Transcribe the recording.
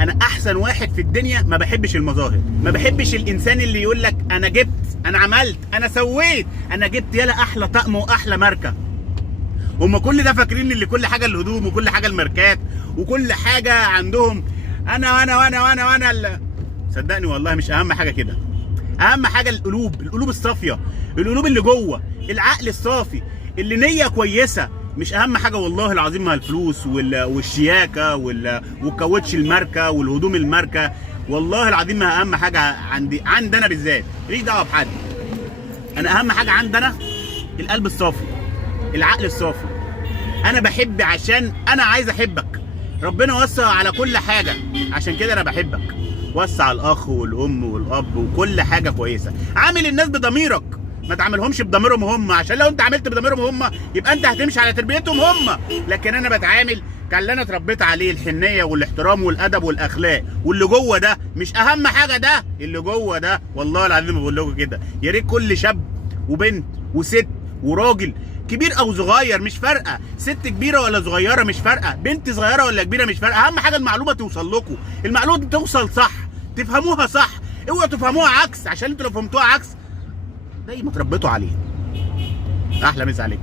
انا احسن واحد في الدنيا، ما بحبش المظاهر، ما بحبش الانسان اللي يقول لك انا جبت، انا عملت، انا سويت، انا جبت يالا احلى طقم واحلى ماركه. هم كل ده فاكرين ان كل حاجه الهدوم وكل حاجه الماركات وكل حاجه عندهم انا صدقني والله مش اهم حاجه كده. اهم حاجه القلوب الصافيه، القلوب اللي جوه، العقل الصافي، اللي نيه كويسه. مش اهم حاجه والله العظيم ما الفلوس والشياكه والكاوتش الماركه والهدوم الماركه. والله العظيم ما اهم حاجه عندي انا بالذات، ماليش دعوه بحد. انا اهم حاجه عندنا القلب الصافي، العقل الصافي. انا بحب عشان انا عايز احبك. ربنا وسع على كل حاجه، عشان كده انا بحبك. وسع الاخ والام والاب وكل حاجه كويسه. عامل الناس بضميرك، ما تعاملهمش بضميرهم هم، عشان لو انت عملت بضميرهم هم يبقى انت هتمشي على تربيتهم هم. لكن انا بتعامل كان اللي انا اتربيت عليه، الحنيه والاحترام والادب والاخلاق، واللي جوه ده مش اهم حاجه. ده اللي جوه ده والله العظيم بقول لكم كده، يا ريت كل شاب وبنت وست وراجل كبير او صغير مش فارقه، ست كبيره ولا صغيره مش فارقه، بنت صغيره ولا كبيره مش فارقه، اهم حاجه المعلومه توصل لكم، المعلومه توصل صح، تفهموها صح، اوعوا تفهموها عكس، عشان انتوا لو فهمتوها عكس زي ما اتربيتوا عليه. احلى مسا عليكم.